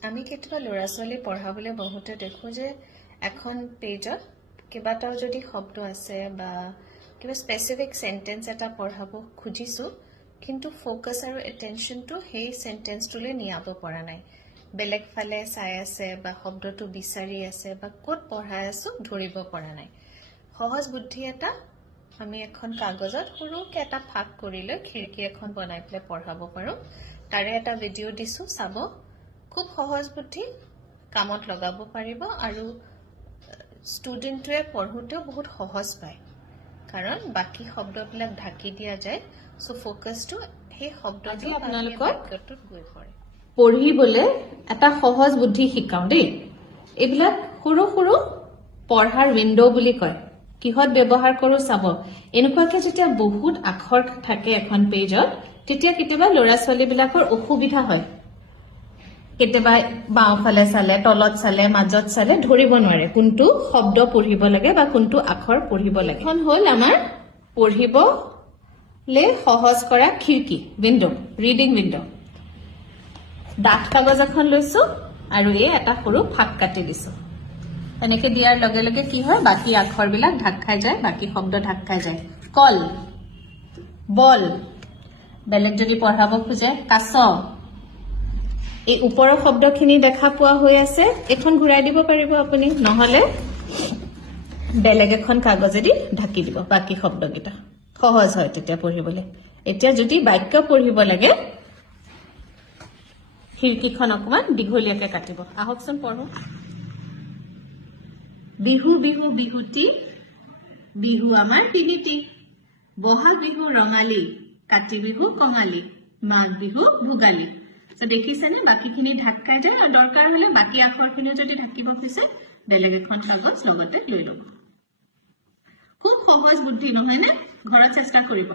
আমি কেতিয়াবা ল'ৰা ছোৱালী পঢ়াবলৈ বহুতে দেখোঁ যে এখন পেজত কেইবাটাও যদি শব্দ আছে বা কিবা স্পেচিফিক চেণ্টেন্স এটা পঢ়াব খুজিছোঁ কিন্তু ফ'কাছ আৰু এটেনশ্যনটো সেই চেণ্টেন্সটোলৈ নিয়াব পৰা নাই বেলেগ ফালে চাই আছে বা শব্দটো বিচাৰি আছে বা ক'ত পঢ়াই আছোঁ ধৰিব পৰা নাই সহজ বুদ্ধি এটা আমি এখন কাগজত সৰুকৈ এটা ফাঁক কৰি লৈ খিৰিকী এখন বনাই পেলাই পঢ়াব পাৰোঁ তাৰে এটা ভিডিঅ' দিছোঁ চাব খুব সহজ বুদ্ধি কামত লগাব পাৰিব আৰু ষ্টুডেণ্টটোৱে পঢ়োঁতেও বহুত সহজ পায় কাৰণ বাকী শব্দবিলাক ঢাকি দিয়া যায় চ' ফ'কাছটো সেই শব্দটো আপোনালোকক বাক্যটোত গৈ পৰে পঢ়িবলৈ এটা সহজ বুদ্ধি শিকাওঁ দেই এইবিলাক সৰু সৰু পঢ়াৰ উইণ্ড' বুলি কয় কিহত ব্যৱহাৰ কৰোঁ চাব এনেকুৱাকৈ যেতিয়া বহুত আখৰ থাকে এখন পেজত তেতিয়া কেতিয়াবা ল'ৰা ছোৱালীবিলাকৰ অসুবিধা হয় কেতিয়াবা বাওঁফালে চালে তলত চালে মাজত চালে ধৰিব নোৱাৰে কোনটো শব্দ পঢ়িব লাগে বা কোনটো আখৰ পঢ়িব লাগে এখন হ'ল আমাৰ পঢ়িবলৈ সহজ কৰা খিৰিকী উইণ্ড' ৰিডিং উইণ্ড' ডাঠ কাগজ এখন লৈছো আৰু এই এটা সৰু ফাঁক কাটি দিছো এনেকৈ দিয়াৰ লগে লগে কি হয় বাকী আখৰবিলাক ঢাক খাই যায় বাকী শব্দ ঢাক খাই যায় কল বল বেলেগ যদি পঢ়াব খোজে কাছ এই ওপৰৰ শব্দখিনি দেখা পোৱা হৈ আছে এখন ঘূৰাই দিব পাৰিব আপুনি নহলে বেলেগ এখন কাগজেদি ঢাকি দিব বাকী শব্দকেইটা সহজ হয় তেতিয়া পঢ়িবলৈ এতিয়া যদি বাক্য পঢ়িব লাগে খিৰিকীখন অকমান দীঘলীয়াকে কাটিব আহকচোন পঢ়ো বিহু বিহু বিহুতি বিহু আমাৰ তিনিটি বহাগ বিহু ৰঙালী কাতি বিহু কঙালী মাঘ বিহু ভোগালী দেখিছেনে বাকীখিনি ঢাক খাই যায় আৰু দৰকাৰ হলে বাকী আখৰখিনিও যদি ঢাকিব খুজিছে বেলেগ এখন কাগজ লগতে লৈ ল'ব খুব সহজ বুদ্ধি নহয়নে ঘৰত চেষ্টা কৰিব